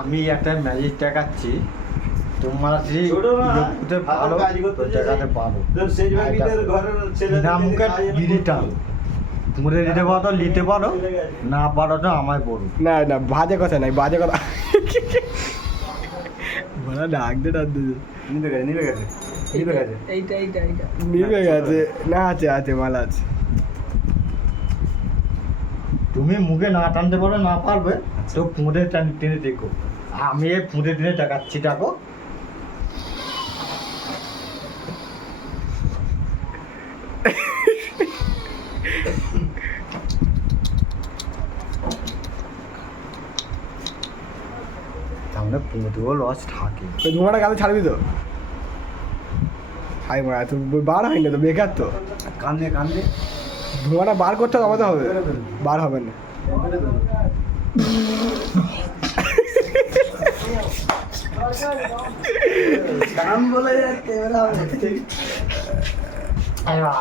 আমি একটা ম্যাজিক দেখাচ্ছি, তোমরা যে ভালো দেখাতে পারো। বিনা মুখে বিড়ি টান, তোমরা নিতে পারো নিতে পারো, না পারো তো আমায় বলো। না না বাজে কথা নাই, বাজে কথা বলা ডাক দে ডাক দে নিবে গেছে নিবে গেছে নিবে গেছে এইটা নিবে গেছে না, আছে আছে মাল আছে। তুমি মুখে না টানতে পারো, না পারবে তো পুঁতে টেনে দেখো। আমি এই পুঁতে টেনে দেখাচ্ছি, দেখো। তাহলে পুঁতেও লস থাকে। ওই ধোঁয়াটা গালে ছাড়বি তো? হাই মা এত বার হয় না তো, বেকার তো। কান্দে কান্দে ধোঁয়াটা বার করতে হবে, হবে বার হবে না।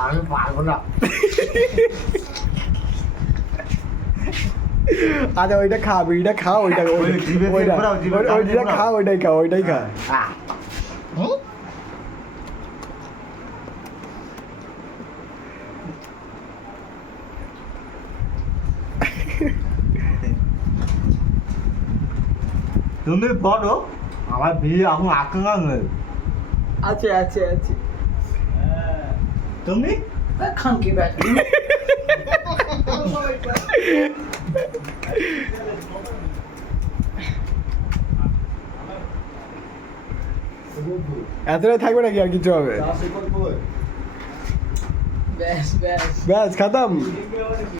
আমি পারবো না। আচ্ছা ওইটা খা, বিড়িটা খা, ওইটা ওইটা খা, ওইটাই খা, ওইটাই খা। তুমি বলো, আমার বিয়ে এখন আঁকা নেই। আছে আছে আছে তুমি খানকি ব্যাট এতটাই থাকবে নাকি আর কিছু হবে? ব্যাস ব্যাস ব্যাস খতম।